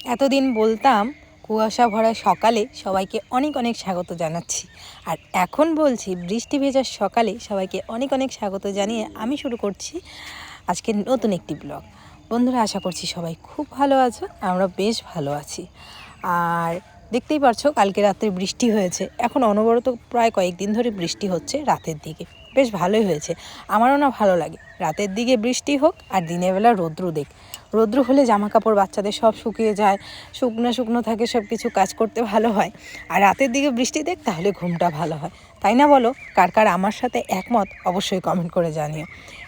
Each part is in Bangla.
এতদিন বলতাম কুয়াশা ভরা সকালে সবাইকে অনেক অনেক স্বাগত জানাচ্ছি, আর এখন বলছি বৃষ্টি ভেজা সকালে সবাইকে অনেক অনেক স্বাগত জানিয়ে আমি শুরু করছি আজকের নতুন একটি ব্লগ। বন্ধুরা, আশা করছি সবাই খুব ভালো আছো, আমরা বেশ ভালো আছি। আর দেখতেই পারছো কালকে রাত্রে বৃষ্টি হয়েছে, এখন অনবরত প্রায় কয়েকদিন ধরে বৃষ্টি হচ্ছে রাতের দিকে, বেশ ভালোই হয়েছে। আমারও না ভালো লাগে রাতের দিকে বৃষ্টি হোক আর দিনের বেলা রৌদ্র দেখ। রৌদ্র হলে জামা কাপড় বাচ্চাদের সব শুকিয়ে যায়, শুকনো শুকনো থাকে, সব কিছু কাজ করতে ভালো হয়। আর রাতের দিকে বৃষ্টি দেখ, তাহলে ঘুমটা ভালো হয়, তাই না বলো? কার কার আমার সাথে একমত অবশ্যই কমেন্ট করে জানিও।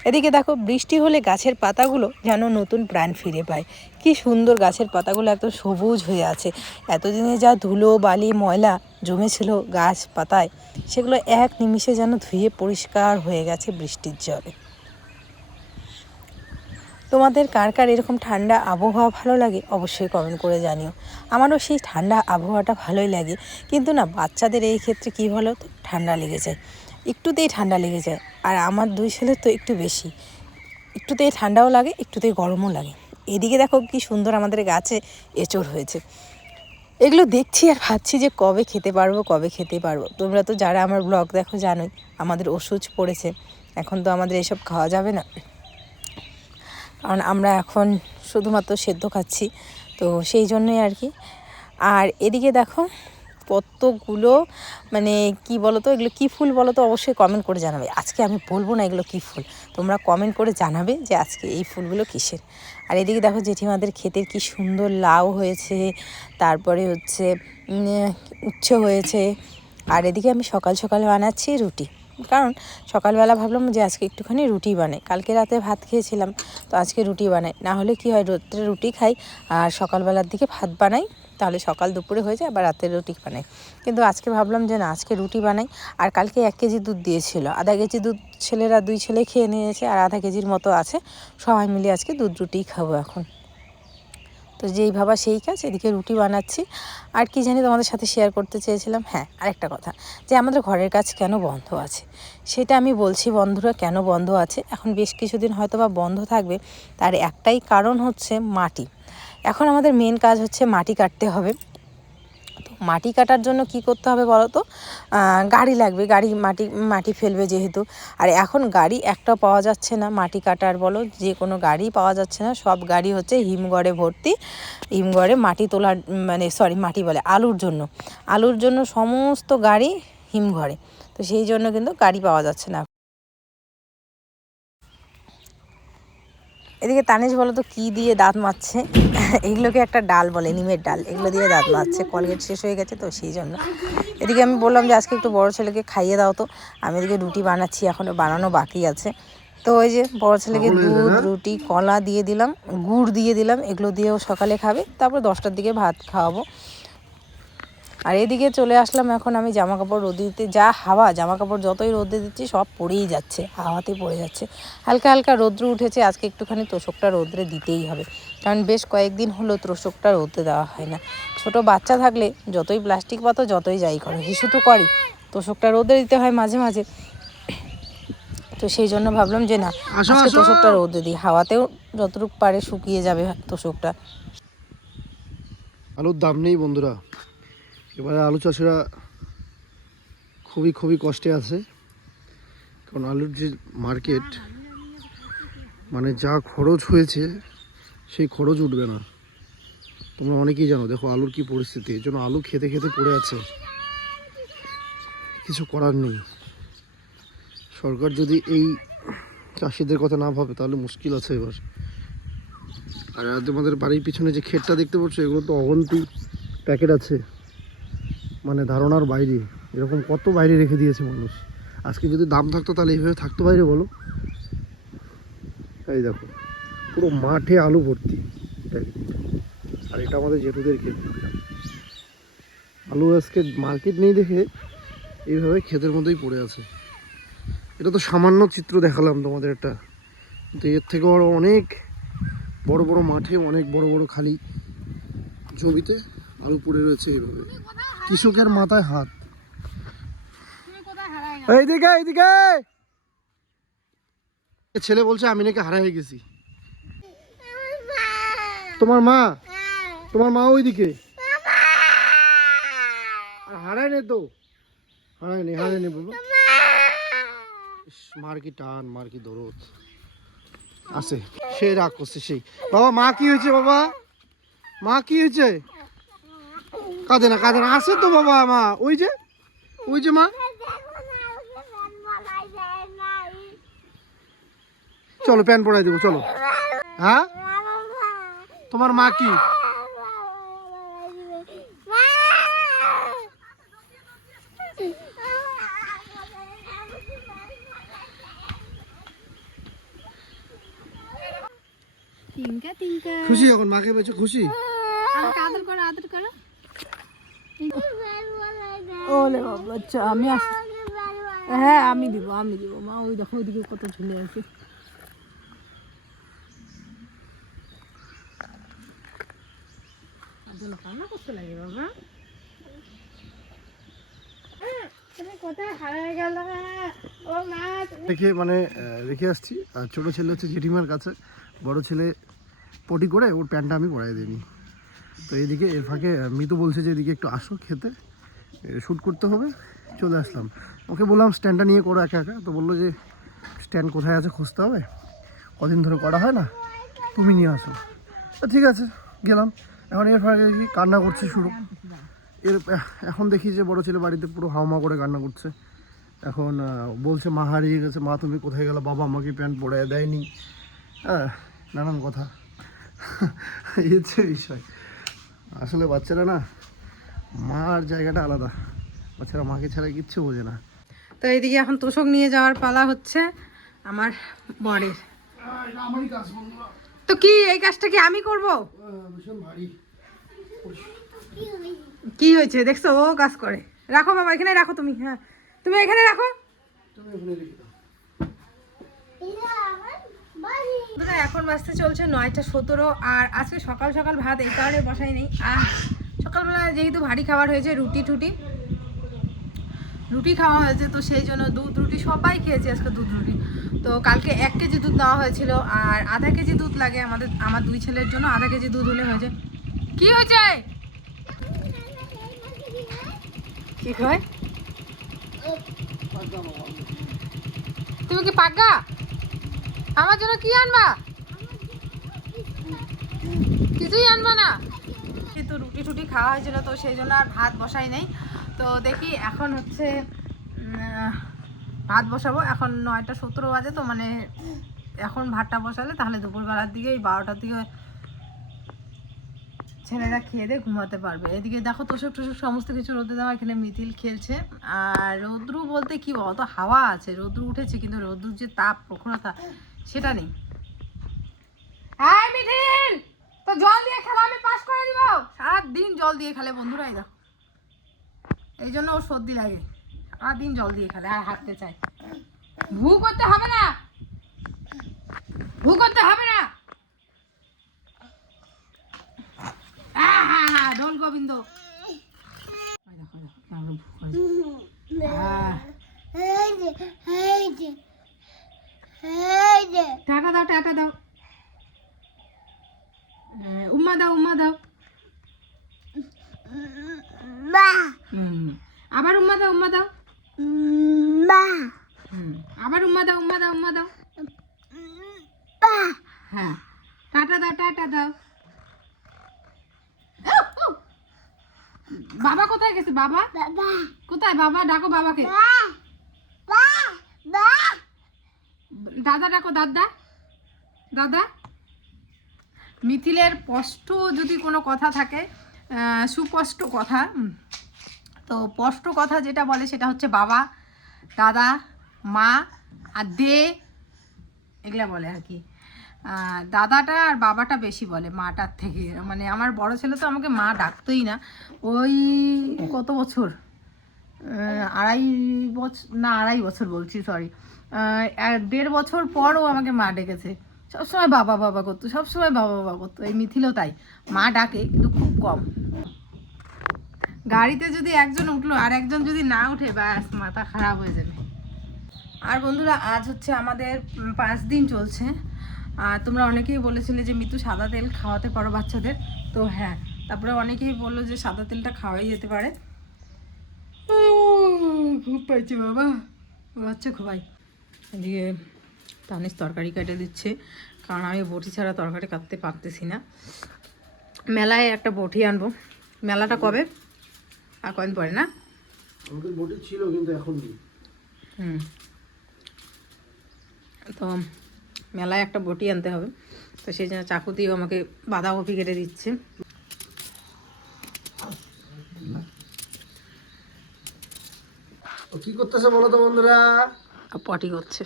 এদিকে দেখো, বৃষ্টি হলে গাছের পাতাগুলো যেন নতুন প্রাণ ফিরে পায়। কি সুন্দর গাছের পাতাগুলো এত সবুজ হয়ে আছে। এতদিনে যা ধুলো বালি ময়লা জমেছিল গাছ পাতায়, সেগুলো এক নিমিষে যেন ধুয়ে পরিষ্কার হয়ে গেছে বৃষ্টির জলে। তোমাদের কার কার এরকম ঠান্ডা আবহাওয়া ভালো লাগে অবশ্যই কমেন্ট করে জানিও। আমারও সেই ঠান্ডা আবহাওয়াটা ভালোই লাগে, কিন্তু না, বাচ্চাদের এই ক্ষেত্রে কী বলো তো, ঠান্ডা লেগে যায়, একটুতেই ঠান্ডা লেগে যায়। আর আমার দুই ছেলের তো একটু বেশি, একটুতেই ঠান্ডাও লাগে, একটুতেই গরমও লাগে। এদিকে দেখো কি সুন্দর আমাদের গাছে এঁচড় হয়েছে। এগুলো দেখছি আর ভাবছি যে কবে খেতে পারবো, কবে খেতে পারবো। তোমরা তো যারা আমার ব্লগ দেখো জানোই আমাদের ওষুধ পড়েছে, এখন তো আমাদের এসব খাওয়া যাবে না, কারণ আমরা এখন শুধুমাত্র সেদ্ধ খাচ্ছি, তো সেই জন্যই আর কি। আর এদিকে দেখো কতগুলো, মানে কি বলো তো, এগুলো কী ফুল বলো তো, অবশ্যই কমেন্ট করে জানাবে। আজকে আমি বলবো না এগুলো কী ফুল, তোমরা কমেন্ট করে জানাবে যে আজকে এই ফুলগুলো কিসের। আর এদিকে দেখো জেঠিমাদের ক্ষেতের কি সুন্দর লাউ হয়েছে, তারপরে হচ্ছে উচ্ছে হয়েছে। আর এদিকে আমি সকাল সকাল বানাচ্ছি রুটি, কারণ সকালবেলা ভাবলাম যে আজকে একটুখানি রুটি বানাই, কালকে রাতে ভাত খেয়েছিলাম, তো আজকে রুটি বানাই। না হলে কি হয়, রাত্রে রুটি খাই আর সকালবেলার দিকে ভাত বানাই, তাহলে সকাল দুপুরে হয়ে যায়, আবার রাতের রুটি বানাই। কিন্তু আজকে ভাবলাম যে না, আজকে রুটি বানাই। আর কালকে 1 কেজি দুধ দিয়েছিল, আধা কেজি দুধ ছেলেরা 2 ছেলে খেয়ে নিয়েছে, আর আধা কেজির মতো আছে, সবাই মিলে আজকে দুধ রুটিই খাবো এখন। তো যেই ভাবা সেই কাজ, এদিকে রুটি বানাচ্ছি। আর কি জানি তোমাদের সাথে শেয়ার করতে চেয়েছিলাম, হ্যাঁ আরেকটা কথা, যে আমাদের ঘরের কাজ কেন বন্ধ আছে সেটা আমি বলছি। বন্ধুরা, কেন বন্ধ আছে, এখন বেশ কিছুদিন হয়তো বা বন্ধ থাকবে, তার একটাই কারণ হচ্ছে মাটি। এখন আমাদের মেন কাজ হচ্ছে মাটি কাটতে হবে। তো মাটি কাটার জন্য কি করতে হবে বলো তো, গাড়ি লাগবে, গাড়ি মাটি ফেলবে যেহেতু। আর এখন গাড়ি একটাও পাওয়া যাচ্ছে না, মাটি কাটার বলো যে কোনো গাড়ি পাওয়া যাচ্ছে না, সব গাড়ি হচ্ছে হিমঘরে ভর্তি। হিমঘরে মাটি তোলার, মানে সরি মাটি বলে, আলুর জন্য সমস্ত গাড়ি হিমঘরে, তো সেই জন্য কিন্তু গাড়ি পাওয়া যাচ্ছে না। এদিকে তানিশ বলো তো কী দিয়ে দাঁত মাজছে, এগুলোকে একটা ডাল বলে, নিমের ডাল, এগুলো দিয়ে দাঁত মাজছে, কলগেট শেষ হয়ে গেছে তো সেই জন্য। এদিকে আমি বললাম যে আজকে একটু বড় ছেলেকে খাইয়ে দাও, তো আমি এদিকে রুটি বানাচ্ছি, এখনও বানানো বাকি আছে। তো ওই যে বড় ছেলেকে দুধ রুটি কলা দিয়ে দিলাম, গুড় দিয়ে দিলাম, এগুলো দিয়েও সকালে খাবে, তারপর 10টার দিকে ভাত খাওয়াবো। আর এদিকে চলে আসলাম এখন আমি জামা কাপড় রোদে দিতে, যা হাওয়া, জামা কাপড় যতই রোদে দিচ্ছি সব পড়েই যাচ্ছে, হাওয়াতে পড়ে যাচ্ছে। হালকা হালকা রৌদ্র উঠেছে, আজকে একটুখানি তোষকটা রোদ্রে দিতেই হবে, কারণ বেশ কয়েকদিন হলো তোষকটা রোদে দেওয়া হয় না। ছোট বাচ্চা থাকলে যতই প্লাস্টিক পাতো, যতই যাই করো, হিসু তো করি, তোষকটা রোদে দিতে হয় মাঝে মাঝে। তো সেই জন্য ভাবলাম যে না, আজকে তোষকটা রোদে দিই, হাওয়াতেও যতটুকু পারে শুকিয়ে যাবে তোষকটা। আলুর দাম নেই বন্ধুরা, এবারে আলু চাষিরা খুবই কষ্টে আছে, কারণ আলুর যে মার্কেট, মানে যা খরচ হয়েছে সেই খরচ উঠবে না। তোমরা অনেকেই জানো, দেখো আলুর কি পরিস্থিতি, এর জন্য আলু খেতে খেতে পড়ে আছে, কিছু করার নেই। সরকার যদি এই চাষিদের কথা না ভাবে তাহলে মুশকিল আছে এবার। আর তোমাদের বাড়ির পিছনে যে ক্ষেতটা দেখতে পাচ্ছ, এগুলো তো অগন্তি প্যাকেট আছে, মানে ধারণার বাইরে, এরকম কত বাইরে রেখে দিয়েছে মানুষ। আজকে যদি দাম থাকতো তাহলে এইভাবে থাকতো বাইরে বলো? এই দেখো পুরো মাঠে আলু ভর্তি, আর এটা আমাদের জেঠুদের ক্ষেত। আলু আজকে মার্কেট নেই দেখে এইভাবে ক্ষেতের মধ্যেই পড়ে আছে। এটা তো সামান্য চিত্র দেখালাম তোমাদের একটা, কিন্তু এর থেকে আরও অনেক বড় বড় মাঠে, অনেক বড় বড় খালি জমিতে আলু পড়ে রয়েছে এইভাবে। কৃষকের মাথায় হাত। এইদিকে এইদিকে ছেলে বলছে আমি নাকি হারা হয়ে গেছি। তোমার মা তোমার মা ওইদিকে। আর হারায় নে তো, হারায় নে বাবা। মার কি টান, মার কি দরদ আছে, সে রাগ করছে সেই। বাবা মা কি হয়েছে বাবা, মা কি হয়েছে? কাঁদে না আসে তো বাবা। মা ওই যে মা। চলো প্যান্ট পরাই দেবো চলো। হ্যাঁ তোমার মা কি? খুশি এখন মাকে পেয়েছো, খুশি? আদর করো আদর করো। ওলে বাবা আচ্ছা আমি আসি। হ্যাঁ আমি দিব মা। ওই দেখো ওইদিকে কত ঝুলে আছে। কান্না করতে লাগে বাবা। কোথায় হারিয়ে গেল ও মা? দেখে মানে রেখে আসছি। আর ছোটো ছেলে হচ্ছে জেঠিমার কাছে, বড় ছেলে পটি করে ওর প্যান্টটা আমি পরাই দিইনি। তো এইদিকে এর ফাঁকে মিতু বলছে যে এদিকে একটু আসো খেতে, শ্যুট করতে হবে। চলে আসলাম। ওকে বললাম স্ট্যান্ডটা নিয়ে করো একা একা। তো বললো যে স্ট্যান্ড কোথায় আছে খুঁজতে হবে, কদিন ধরে করা হয় না, তুমি নিয়ে আসো। তো ঠিক আছে গেলাম। এখন এর ফাঁকে দেখি কান্না করছে শুরু। এখন দেখি যে বড় ছেলে বাড়িতে পুরো হাওমা করে কান্না করছে। এখন বলছে মা হারিয়ে গেছে, মা তুমি কোথায় গেলো, বাবা আমাকে প্যান্ট পরাই দেয়নি, হ্যাঁ নানান কথা। এই হচ্ছে বিষয়। আসলে বাচ্চারা না, মার জায়গাটা আলাদা, বাচ্চারা মাকে ছাড়া কিচ্ছু বোঝে না। তো এইদিকে এখন তোষক নিয়ে যাওয়ার পালা হচ্ছে আমার বরের। আমারই কাজ বন্ধুরা। তো কি এই কাজটা কি আমি করব? ভীষণ ভারী। কি হয়েছে দেখছো, ও কাজ করে। রাখো বাবা এখানে রাখো তুমি। হ্যাঁ তুমি এখানে রাখো। এখন বাজতে চলছে 9:17। আর আজকে সকাল সকাল ভাত এই কারণে বসাই নেই। আর সকালবেলা যেহেতু ভারী খাবার হয়েছে, রুটি খাওয়া হয়েছে, তো সেই জন্য দুধ রুটি সবাই খেয়েছে আজকে দুধ রুটি। তো কালকে 1 কেজি দুধ দেওয়া হয়েছিল, আর আধা কেজি দুধ লাগে আমার 2 ছেলের জন্য। আধা কেজি দুধ হলে হয়েছে। কি হয়েছে? কি হয়? তুমি কি পাগা? আমার জন্য কি আনবা? কিছুই আনবা না? তো রুটি খাওয়া হয়েছিল, তো সেই জন্য আর ভাত বসাই নেই। তো দেখি এখন হচ্ছে ভাত বসাবো। এখন 9:17 বাজে, তো মানে এখন ভাতটা বসালে তাহলে দুপুরবেলার দিকে 12টার দিকে ছেলেরা খেয়ে দিয়ে ঘুমাতে পারবে। এদিকে দেখো তোষক সমস্ত কিছু রোদে দেওয়া। এখানে মিথিল খেলছে। আর রৌদ্রু বলতে কি অত হাওয়া আছে, রৌদ্রু উঠেছে কিন্তু রৌদ্রুর যে তাপ প্রখরতা সেটা নেই। হ্যাঁ মিথিল তো জল দিয়ে খেলা, আমি পাস করে দিব। সারাদিন জল দিয়ে খেলে বন্ধুরা। এই দেখো এই জন্য ওর সর্দি লাগে, সারাদিন জল দিয়ে খেলে আর হাঁটতে চায়। ভু করতে হবে না, ভু করতে হবে না। ঢোল গোবিন্দ টাটা দাও, টাটা দাও, উম্মা দাও, উম্মা দাও। আবার উম্মা দাও, উম্মা দাও, আবার উম্মা দাও, উম্মা দাও, উম্মা দাও। হ্যাঁ টাটা দাও, টাটা দাও। বাবা কোথায় গেছে? বাবা কোথায়? বাবা ডাকো বাবাকে। দাদা ডাকো, দাদা দাদা। মিথিলের স্পষ্ট যদি কোনো কথা থাকে, সুস্পষ্ট কথা, তো স্পষ্ট কথা যেটা বলে সেটা হচ্ছে বাবা, দাদা, মা আর দে, এগুলা বলে আর কি। দাদাটা আর বাবাটা বেশি বলে মাটার থেকে। মানে আমার বড় ছেলে তো আমাকে মা ডাকতোই না। ওই কত বছর, 2.5 বছর বলছি, সরি, 1.5 বছর পর ও আমাকে মা ডেকেছে। সবসময় বাবা বাবা করতো, সবসময় বাবা বাবা করতো। এই মিথিলও তাই, মা ডাকে কিন্তু খুব কম। গাড়িতে যদি একজন উঠলো আর একজন যদি না উঠে, ব্যাস মাথা খারাপ হয়ে যাবে। আর বন্ধুরা আজ হচ্ছে আমাদের 5 দিন চলছে। আর তোমরা অনেকেই বলেছিলে যে মিতু সাদা তেল খাওয়াতে পারো বাচ্চাদের। তো হ্যাঁ, তারপরে অনেকেই বললো যে সাদা তেলটা খাওয়াই যেতে পারে। খুব পাইছে বাবা, বাচ্চা খুবাই। এদিকে তানিশ তরকারি কেটে দিচ্ছে, কারণ আমি বটি ছাড়া তরকারি কাটতে পারতেছি না। মেলায় একটা বটি আনবো। মেলাটা কবে? আর কদিন পরে না? আমাদের বটি ছিল কিন্তু এখন নেই। তো মেলায় একটা বটি আনতে হবে, তো সেই জন্য চাকু দিয়েও আমাকে বাঁধাকপি কেটে দিচ্ছে। কি করতেছে বলো তো বন্ধুরা? পটি করছে।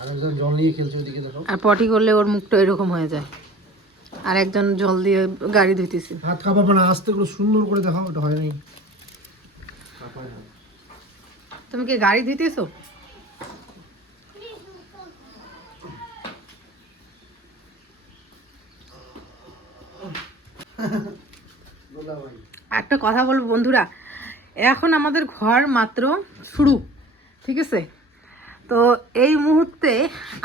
আরেকজন জল নিয়ে খেলছে ওইদিকে, দেখো। আর পটি করলে ওর মুখটা এরকম হয়ে যায়। আর একজন জল দিয়ে গাড়ি ধুইতেছে। হাত কাঁপাবে না, আস্তে করে সুন্দর করে দেখাও, ওটা হয় নাই। তুমি কি গাড়ি ধুইতেছো? একটা কথা বলবো বন্ধুরা, এখন আমাদের ঘর মাত্র শুরু, ঠিক আছে? তো এই মুহূর্তে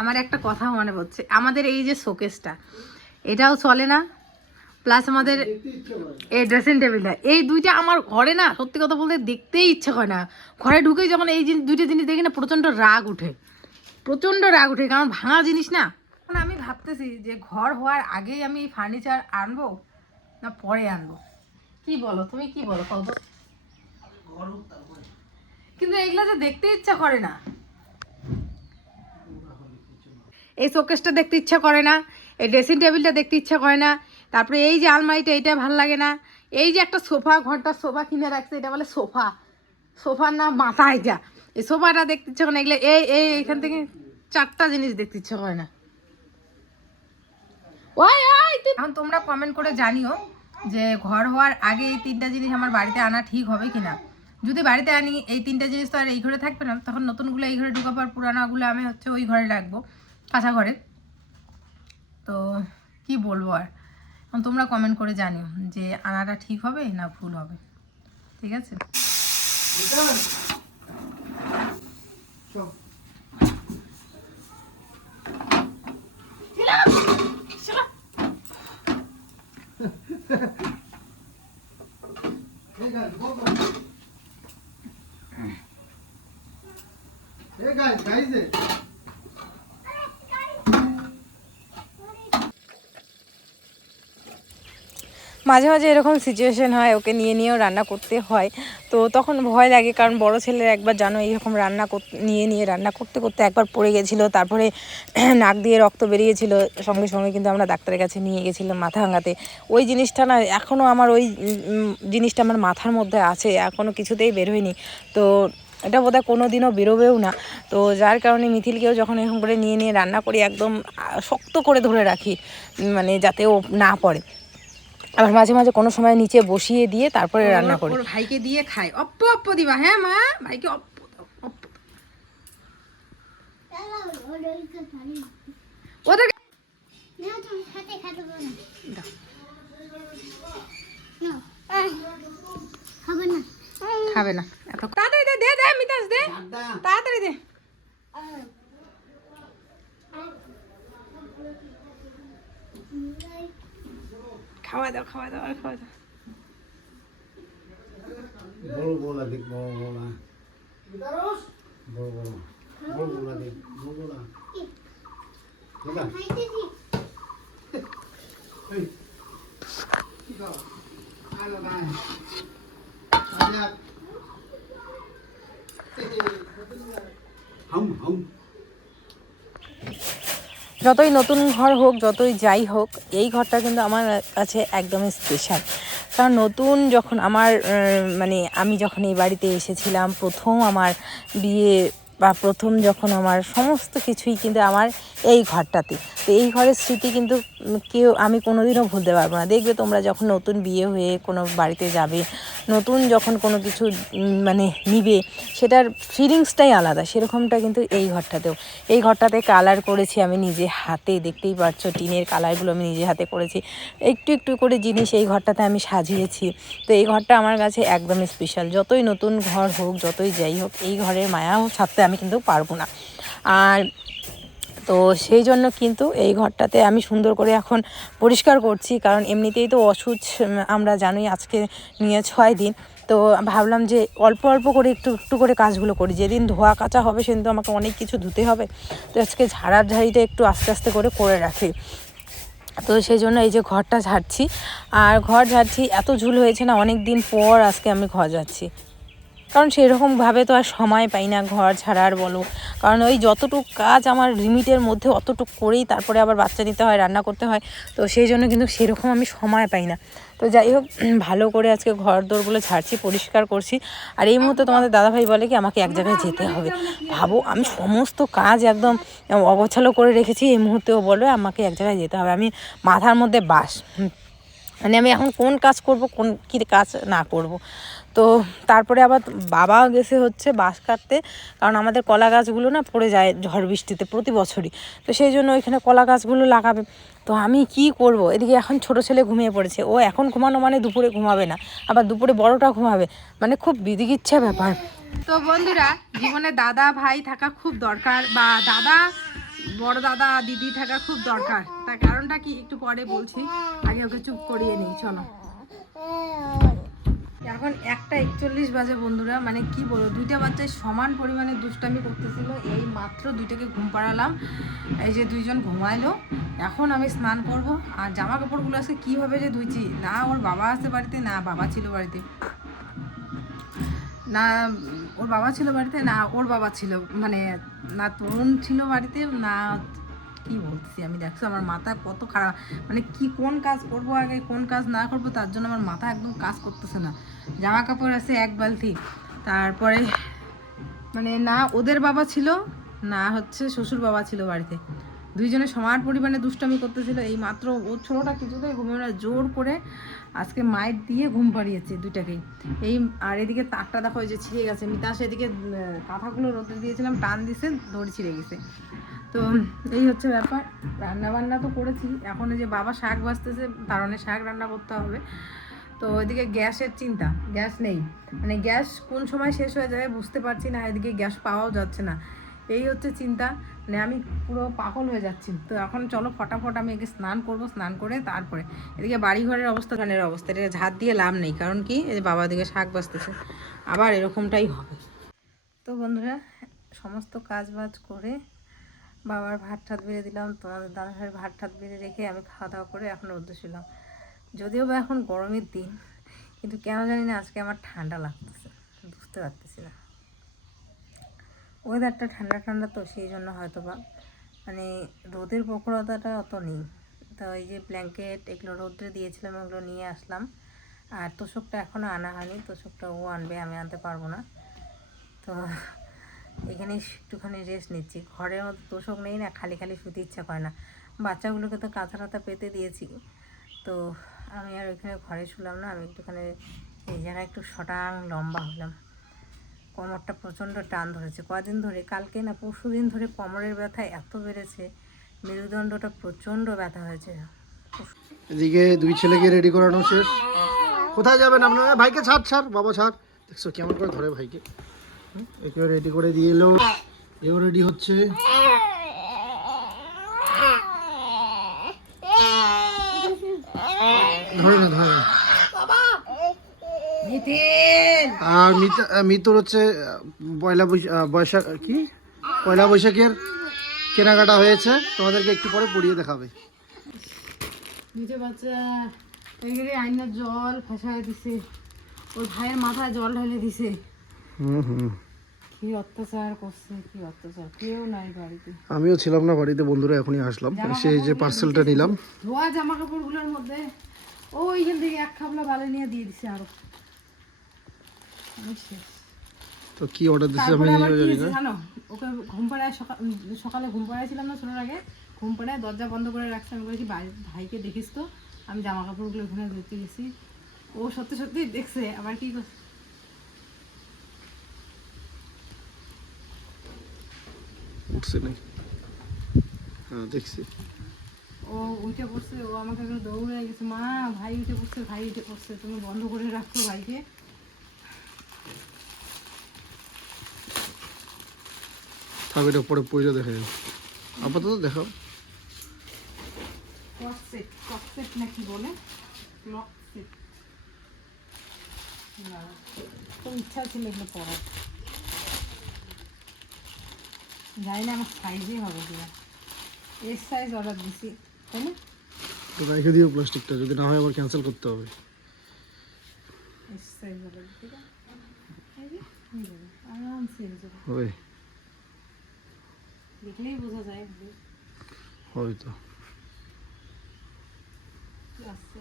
আমার একটা কথা মনে পড়ছে, আমাদের এই যে শোকেসটা, এটাও চলে না, প্লাস আমাদের এই ড্রেসিং টেবিলটা, এই দুইটা আমার ঘরে না সত্যি কথা বলতে দেখতেই ইচ্ছে হয় না। ঘরে ঢুকেই যখন এই দুইটা জিনিস দেখি না, প্রচণ্ড রাগ উঠে, প্রচণ্ড রাগ উঠে, কারণ ভাঙা জিনিস না। এখন আমি ভাবতেছি যে ঘর হওয়ার আগেই আমি ফার্নিচার আনবো না পরে আনবো। কি বলো তুমি, কি বলো কত? কিন্তু এগুলা যে দেখতে ইচ্ছা করে না, এই শোকেসটা দেখতে ইচ্ছা করে না, এই ড্রেসিং টেবিলটা দেখতে ইচ্ছা করে না, তারপরে এই যে আলমারিটা, এইটা ভালো লাগে না, এই যে একটা সোফা, ঘরটার সোফা কিনে রাখছে, এটা বলে সোফা, সোফার না মাথা, এটা এই সোফাটা দেখতে ইচ্ছা করে না। এগুলো এইখান থেকে 4টা জিনিস দেখতে ইচ্ছা করে না। এখন তোমরা কমেন্ট করে জানিও যে ঘর হওয়ার আগে এই 3টা জিনিস আমার বাড়িতে আনা ঠিক হবে কিনা। যদি বাড়িতে আনি এই 3টা জিনিস তো আর এই ঘরে থাকবে না, তখন নতুনগুলো এই ঘরে ঢুকাবো, আর পুরানোগুলো আমি ওই ঘরে রাখবো, কাঁচা ঘরে। তো কি বলবো আর, এখন তোমরা কমেন্ট করে জানিও যে আনাটা ঠিক হবে না ভুল হবে, ঠিক আছে? মাঝে মাঝে এরকম সিচুয়েশন হয়, ওকে নিয়েও রান্না করতে হয়, তো তখন ভয় লাগে, কারণ বড় ছেলের একবার জানো এইরকম নিয়ে রান্না করতে করতে একবার পড়ে গেছিলো, তারপরে নাক দিয়ে রক্ত বেরিয়েছিল, সঙ্গে সঙ্গে কিন্তু আমরা ডাক্তারের কাছে নিয়ে গেছিলাম মাথা ভাঙাতে। ওই জিনিসটা না এখনও আমার জিনিসটা আমার মাথার মধ্যে আছে, এখনও কিছুতেই বের হয়নি। তো এটা বোধহয় কোনো দিনও বেরোবেও না। তো যার কারণে মিথিলকেও যখন এরকম করে নিয়ে রান্না করি, একদম শক্ত করে ধরে রাখি, মানে যাতে ও না পড়ে। আবার মাঝে মাঝে কোনো সময় নিচে বসিয়ে দিয়ে তারপরে রান্না করি। ওর ভাইকে দিয়ে খাই, অপ্প দিবা, হ্যাঁ মা, ভাইকে ওদেরকে খাবে না, এত তাড়াতাড়ি দে, মিতাস দে, তাড়াতাড়ি দে। খাওয়া দাও আর খাওয়া দাও। বড় বড় দেখ, বড় বড় বড় বড় বড় দেখ, বড় বড় দাদা এই কি গাও আলো গায় আয়া হাম যতই নতুন ঘর হোক, যতই যাই হোক, এই ঘরটা কিন্তু আমার কাছে একদমই স্পেশাল। কারণ নতুন যখন আমি যখন এই বাড়িতে এসেছিলাম, প্রথম আমার বিয়ে বা প্রথম যখন আমার সমস্ত কিছুই কিন্তু আমার এই ঘরটাতে। তো এই ঘরের স্মৃতি কিন্তু আমি কোনোদিনও ভুলতে পারবো না। দেখবে তোমরা যখন নতুন বিয়ে হয়ে কোনো বাড়িতে যাবে, নতুন যখন কোনো কিছু নিবে, সেটার ফিলিংসটাই আলাদা। সেরকমটা কিন্তু এই ঘরটাতে কালার করেছি আমি নিজে হাতে, দেখতেই পাচ্ছ টিনের কালারগুলো আমি নিজে হাতে করেছি। একটু একটু করে জিনিস এই ঘরটাতে আমি সাজিয়েছি। তো এই ঘরটা আমার কাছে একদমই স্পেশাল। যতই নতুন ঘর হোক, যতই যাই হোক, এই ঘরের মায়াও ছাড়তে আমি কিন্তু পারবো না। আর তো সেই জন্য কিন্তু এই ঘরটাতে আমি সুন্দর করে এখন পরিষ্কার করছি, কারণ এমনিতেই তো অসুচ আমরা জানোই আজকে নিয়ে 6 দিন। তো ভাবলাম যে অল্প অল্প করে একটু একটু করে কাজগুলো করি, যেদিন ধোয়া কাচা হবে সেদিন তো আমাকে অনেক কিছু ধুতে হবে। তো আজকে ঝাড়ার ঝাড়িটা একটু আস্তে আস্তে করে রাখি। তো সেই জন্য এই যে ঘরটা ঝাড়ছি, আর ঘর ঝাড়ছি এত ঝুল হয়েছে না, অনেক দিন পর আজকে আমি ঘর ঝাড়ছি, কারণ সেরকমভাবে তো আর সময় পাই না ঘর ঝাড়ার বলো, কারণ ওই যতটুকু কাজ আমার লিমিটের মধ্যে অতটুকু করেই তারপরে আবার বাচ্চা নিতে হয়, রান্না করতে হয়। তো সেই জন্য কিন্তু সেরকম আমি সময় পাই না। তো যাই হোক, ভালো করে আজকে ঘর দোরগুলো ঝাড়ছি, পরিষ্কার করছি। আর এই মুহূর্তে তোমাদের দাদাভাই বলে কি আমাকে এক জায়গায় যেতে হবে। ভাবো, আমি সমস্ত কাজ একদম অগোছালো করে রেখেছি, এই মুহূর্তেও বলে আমাকে এক জায়গায় যেতে হবে। আমি মাথার মধ্যে বাস, মানে আমি এখন কোন কাজ করব, কোন কী কাজ না করব। তো তারপরে আবার বাবা গেছে হচ্ছে বাঁশ কাটতে, কারণ আমাদের কলা গাছগুলো না পড়ে যায় ঝড় বৃষ্টিতে প্রতি বছরই। তো সেই জন্য ওইখানে কলা গাছগুলো লাগাবে। তো আমি কি করব, এদিকে এখন ছোট ছেলে ঘুমিয়ে পড়েছে, ও এখন ঘুমানো মানে দুপুরে ঘুমাবে না, আবার দুপুরে বড়টা ঘুমাবে, মানে খুব বিধিকিচ্ছা ব্যাপার। তো বন্ধুরা, জীবনে দাদা ভাই থাকা খুব দরকার, বা দাদা, বড় দাদা, দিদি থাকা খুব দরকার। তার কারণটা কি একটু পরে বলছি, আগে ওকে চুপ করিয়ে নিই, চলো। এখন 1:41 বাজে বন্ধুরা, মানে কি বলবো, দুইটা বাচ্চায় সমান পরিমাণে দুষ্টামি করতেছিল। এই মাত্র দুইটাকে ঘুম পাড়ালাম, এই যে দুইজন ঘুমাইলো। এখন আমি স্নান করব। আর জামা কাপড়গুলো আজকে কীভাবে যে ধুইছি, না ওর বাবা আছে বাড়িতে, না বাবা ছিল বাড়িতে, না ওর বাবা ছিল বাড়িতে, না ওর বাবা ছিল, মানে না তরুণ ছিল বাড়িতে, না কি বলতেছি আমি, দেখছো আমার মাথা কত খারাপ, মানে কি কোন কাজ করব আগে, কোন কাজ না করব, তার জন্য আমার মাথা একদম কাজ করতেছে না। জামা কাপড় আছে 1 বালতি, তারপরে মানে না ওদের বাবা ছিল, না হচ্ছে শ্বশুর বাবা ছিল বাড়িতে, দুইজনে সমান পরিমাণে দুষ্টামি করতেছিল। এই মাত্র ওর ছোটোটা কিছুতেই ঘুমে না, জোর করে আজকে মাইট দিয়ে ঘুম পাড়িয়েছে দুইটাকেই। এই আর এদিকে তারটা দেখো এই যে ছিঁড়ে গেছে, মিতাস এদিকে কাঁথাগুলো রোদে দিয়েছিলাম, টান দিছে, দড়ি ছিঁড়ে গেছে। তো এই হচ্ছে ব্যাপার। রান্না বান্না তো করেছি, এখন এই যে বাবা শাক বাছতেছে, কারণে শাক রান্না করতে হবে। তো ওইদিকে গ্যাসের চিন্তা, গ্যাস নেই, মানে গ্যাস কোন সময় শেষ হয়ে যাবে বুঝতে পারছি না, এদিকে গ্যাস পাওয়াও যাচ্ছে না, এই হচ্ছে চিন্তা, মানে আমি পুরো পাগল হয়ে যাচ্ছি। তো এখন চলো ফটাফট আমি একে স্নান করব, স্নান করে তারপরে এদিকে বাড়িঘরের অবস্থা, গানের অবস্থা, এটা ঝাঁট দিয়ে লাভ নেই, কারণ কি এই যে বাবা দিকে শাক বাছতেছে, আবার এরকমটাই হবে। তো বন্ধুরা, সমস্ত কাজ বাজ করে বাবার ভাত ঠাত বেড়ে দিলাম, তোমাদের দাদাভাইয়ের ভাত ঠাত বেড়ে রেখে আমি খাওয়া দাওয়া করে এখন রোদে শুলাম। যদিও বা এখন গরমের দিন, কিন্তু কেন জানি না আজকে আমার ঠান্ডা লাগতেছে, বুঝতে পারতেছি না, ওয়েদারটা ঠান্ডা ঠান্ডা তো সেই জন্য হয়তো বা, মানে রোদের প্রখরতাটা অত নেই। তো এই যে ব্ল্যাঙ্কেট এগুলো রোদ্রে দিয়েছিলাম, ওগুলো নিয়ে আসলাম। আর তোষকটা এখনও আনা হয়নি, তোষকটা ও আনবে, আমি আনতে পারবো না। তো এখানে একটুখানি রেস্ট নিচ্ছি, ঘরের মধ্যে তোষক নেই না, খালি খালি শুতে ইচ্ছা করে না। বাচ্চাগুলোকে তো কাঁথা টাথা পেতে দিয়েছি, তো আমি আর ওইখানে ঘরে শুলাম না, আমি একটুখানি এই জায়গায় একটু শটাং লম্বা হলাম। কোমরটা প্রচণ্ড টান ধরেছে কদিন ধরে, কালকে না পরশু দিন ধরে কোমরের ব্যথা এত বেড়েছে, মেরুদণ্ডটা প্রচণ্ড ব্যথা হয়েছে। এদিকে দুই ছেলেকে রেডি করানো শেষ। কোথায় যাবেন আপনারা? ভাইকে ছাড় বাবা ছাড়, দেখছো কেমন করে ধরে ভাইকে। একেও রেডি করে দিয়ে এলো, এও রেডি হচ্ছে। ধরে না ধরে। আর মিতুর হচ্ছে পয়লা বৈশাখের কেনাকাটা হয়েছে, তোমাদেরকে একটু পরে পড়িয়ে দেখাবে। নিজে বাচ্চা এগুলি আইনার জল ফাঁসায় দিছে, ওর ভাইয়ের মাথায় জল ঢেলে দিছে। কি অত্যাচার করছে, কি অত্যাচার, কেউ নাই বাড়িতে। আমিও ছিলাম না বাড়িতে বন্ধুরা, এখনই আসলাম, এসে এই যে পার্সেলটা নিলাম। ধোয়া জামা কাপড়গুলোর মধ্যে ওইখান থেকে এক খাবলা বালি নিয়ে দিয়ে দিছে আরো। তো কি অর্ডার দিছে আমি নিজেও জানি না। জানো, ওকে ঘুম পাড়ায় সকালে ঘুম পাড়াইছিলাম না, শোনার আগে ঘুম পাড়ায় দরজা বন্ধ করে রাখছি, আমি বলেছি ভাইকে দেখিস তো, আমি জামা কাপড়গুলো ওখানে ধুতে গেছি। ও সত্যি সত্যি দেখছে, আবার কি করছে উঠছে নাকি, হ্যাঁ দেখছি। ও উঠে পড়ছে, ও আমাকে একদম দৌড়ে গেছে, মা ভাই উঠে পড়ছে, ভাই উঠে পড়ছে, তুমি বন্ধ করে রাখছো ভাইকে। থাক, এটা পরে পয়লা দেখা যাবে। আপাতত দেখাও। ককসেট না কি বলে, ক্লক সেট। তো ইচ্ছা ছিল এগুলো পরার, জানি না আমার সাইজই হবে কিনা। এস সাইজ অর্ডার দিছি, তাই না? তো রেখে দিও প্লাস্টিকটা, যদি না হয় আবার ক্যান্সেল করতে হবে। এস সাইজ অর্ডার দিছি, এই যে হয়ে যাবে, আরামসে হয়ে যাবে। হবে, দেখলেই বোঝা যায় যে হয়তো। কি আসছে।